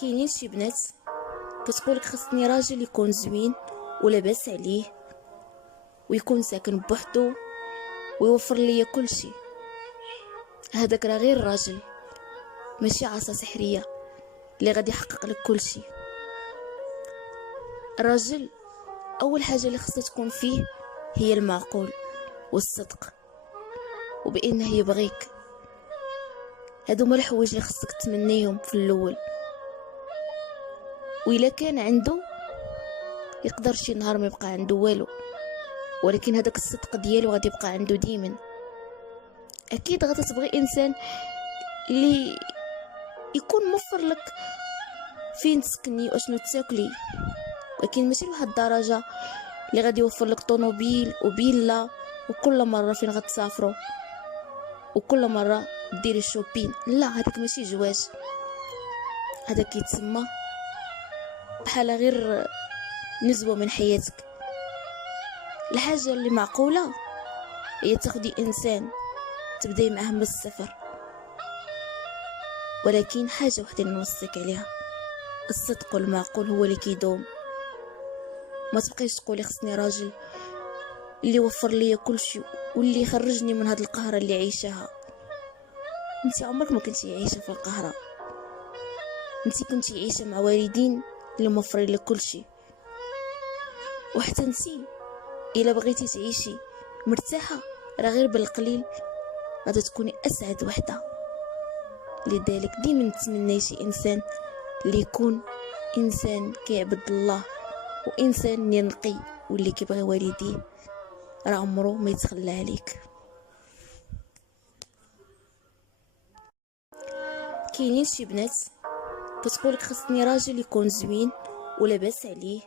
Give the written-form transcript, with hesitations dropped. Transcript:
كاينين شي بنات كتقولك خصني راجل يكون زوين ولاباس عليه ويكون ساكن بوحدو ويوفر ليا كل شي. هذاك راه غير راجل، ماشي عصا سحريه اللي غادي يحقق لك كل شي. الراجل اول حاجه اللي خصها تكون فيه هي المعقول والصدق وبانه يبغيك. هادو هما الحوايج اللي خصك تمنيهم في الاول، وإلا كان عنده يقدر شي نهار ما يبقى عنده والو، ولكن هذاك الصدق ديالو غادي يبقى عنده ديما. اكيد غادي تبغي انسان اللي يكون موفر لك فين تسكني واشنو تاكلي، ولكن ماشي لواحد الدرجه اللي غادي يوفر لك طوموبيل وبيلا وكل مره فين غتسافروا وكل مره ديري الشوبين. لا، هذاك ماشي جواز، هذا كيتسمى بحال غير نزوه من حياتك. الحاجه اللي معقوله هي تاخدي انسان تبداي معاه من الصفر، ولكن حاجه وحده اللي نوصيك عليها، الصدق والمعقول هو اللي كيدوم. ما تبقيش تقولي خصني راجل اللي يوفر لي كل شيء واللي يخرجني من هاد القهره اللي عايشاها. انت عمرك ما كنتي عايشه في القهره، انت كنتي عايشه مع والدين اللي موفرين لك كل شيء. وحتى انت الا بغيتي تعيشي مرتاحه راه غير بالقليل غادي تكوني اسعد وحده. لذلك ديما نتمنى شي انسان اللي يكون انسان كيعبد الله وانسان ينقي واللي كيبغي والديه، راه عمره ما يتخلى عليك. كاينين شي بنات كتقولك خصني راجل يكون زوين ولاباس عليه